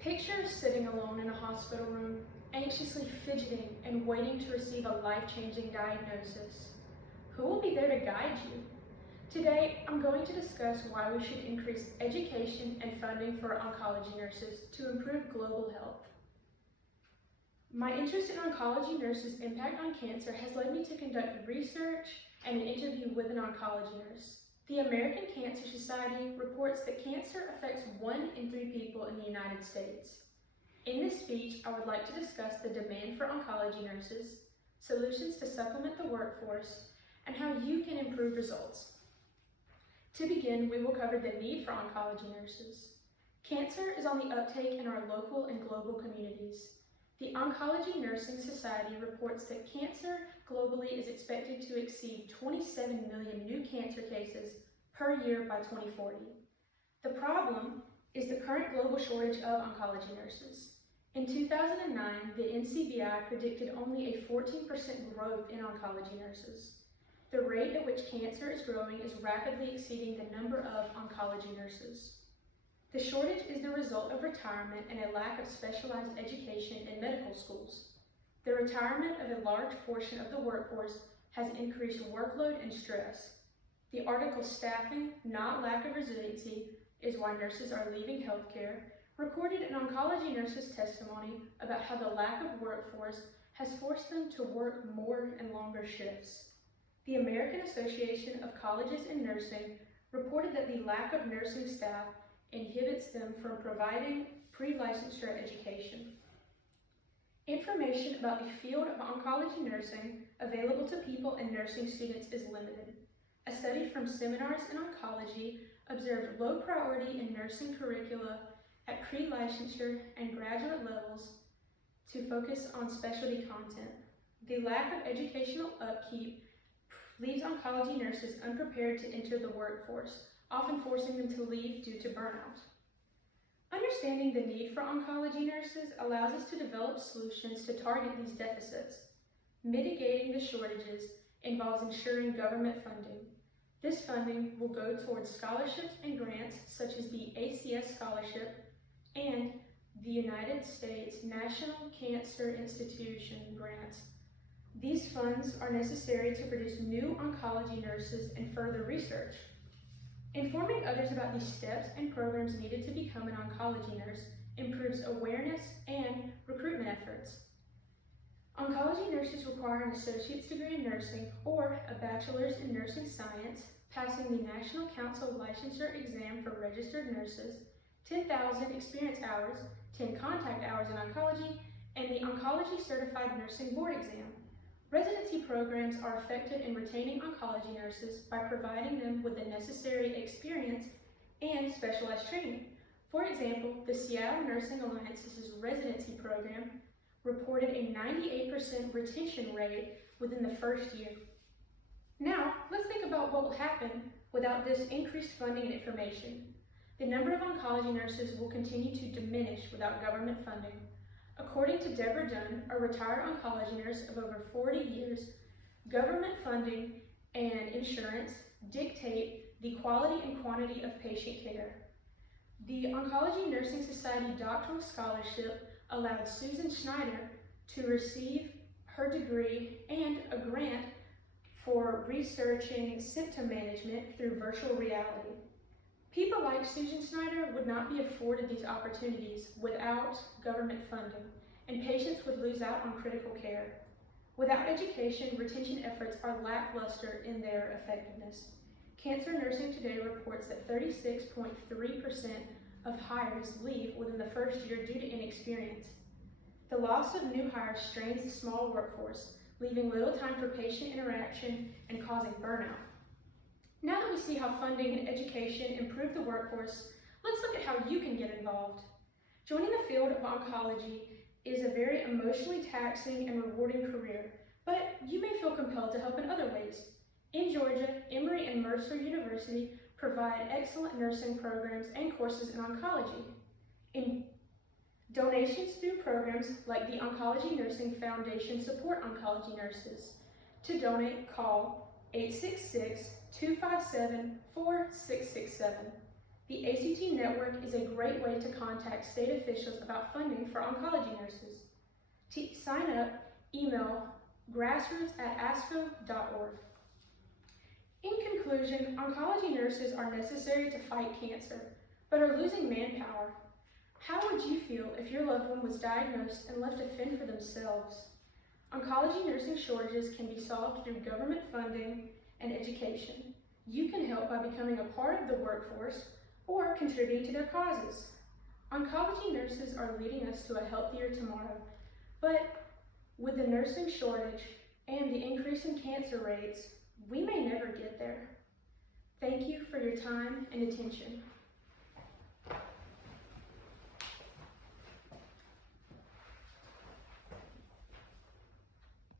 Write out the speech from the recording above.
Picture sitting alone in a hospital room, anxiously fidgeting and waiting to receive a life-changing diagnosis. Who will be there to guide you? Today, I'm going to discuss why we should increase education and funding for oncology nurses to improve global health. My interest in oncology nurses' impact on cancer has led me to conduct research and an interview with an oncology nurse. The American Cancer Society reports that cancer affects 1 in 3 people in the United States. In this speech, I would like to discuss the demand for oncology nurses, solutions to supplement the workforce, and how you can improve results. To begin, we will cover the need for oncology nurses. Cancer is on the uptake in our local and global communities. The Oncology Nursing Society reports that cancer globally is expected to exceed 27 million new cancer cases per year by 2040. The problem is the current global shortage of oncology nurses. In 2009, the NCBI predicted only a 14% growth in oncology nurses. The rate at which cancer is growing is rapidly exceeding the number of oncology nurses. The shortage is the result of retirement and a lack of specialized education in medical schools. The retirement of a large portion of the workforce has increased workload and stress. The article "Staffing, Not Lack of Resiliency is Why Nurses Are Leaving Healthcare" recorded an oncology nurse's testimony about how the lack of workforce has forced them to work more and longer shifts. The American Association of Colleges in Nursing reported that the lack of nursing staff inhibits them from providing pre-licensure education. Information about the field of oncology nursing available to people and nursing students is limited. A study from Seminars in Oncology observed low priority in nursing curricula at pre-licensure and graduate levels to focus on specialty content. The lack of educational upkeep leaves oncology nurses unprepared to enter the workforce, often forcing them to leave due to burnout. Understanding the need for oncology nurses allows us to develop solutions to target these deficits. Mitigating the shortages involves ensuring government funding. This funding will go towards scholarships and grants such as the ACS Scholarship and the United States National Cancer Institution grants. These funds are necessary to produce new oncology nurses and further research. Informing others about these steps and programs needed to become an oncology nurse improves awareness and recruitment efforts. Oncology nurses require an associate's degree in nursing or a bachelor's in nursing science, passing the National Council Licensure Exam for registered nurses, 10,000 experience hours, 10 contact hours in oncology, and the Oncology Certified Nursing Board Exam. Residency programs are effective in retaining oncology nurses by providing them with the necessary experience and specialized training. For example, the Seattle Nursing Alliance's residency program reported a 98% retention rate within the first year. Now, let's think about what will happen without this increased funding and information. The number of oncology nurses will continue to diminish without government funding. According to Deborah Dunn, a retired oncology nurse of over 40 years, government funding and insurance dictate the quality and quantity of patient care. The Oncology Nursing Society Doctoral Scholarship allowed Susan Schneider to receive her degree and a grant for researching symptom management through virtual reality. People like Susan Schneider would not be afforded these opportunities without government funding, and patients would lose out on critical care. Without education, retention efforts are lackluster in their effectiveness. Cancer Nursing Today reports that 36.3% of hires leave within the first year due to inexperience. The loss of new hires strains the small workforce, leaving little time for patient interaction and causing burnout. Now that we see how funding and education improve the workforce, let's look at how you can get involved. Joining the field of oncology is a very emotionally taxing and rewarding career, but you may feel compelled to help in other ways. In Georgia, Emory and Mercer University provide excellent nursing programs and courses in oncology. In donations through programs like the Oncology Nursing Foundation support oncology nurses. To donate, call 866-257-4667. The ACT network is a great way to contact state officials about funding for oncology nurses. To sign up, email grassroots@asco.org. In conclusion, oncology nurses are necessary to fight cancer, but are losing manpower. How would you feel if your loved one was diagnosed and left to fend for themselves? Oncology nursing shortages can be solved through government funding and education. You can help by becoming a part of the workforce or contributing to their causes. Oncology nurses are leading us to a healthier tomorrow, but with the nursing shortage and the increase in cancer rates, we may never get there. Thank you for your time and attention.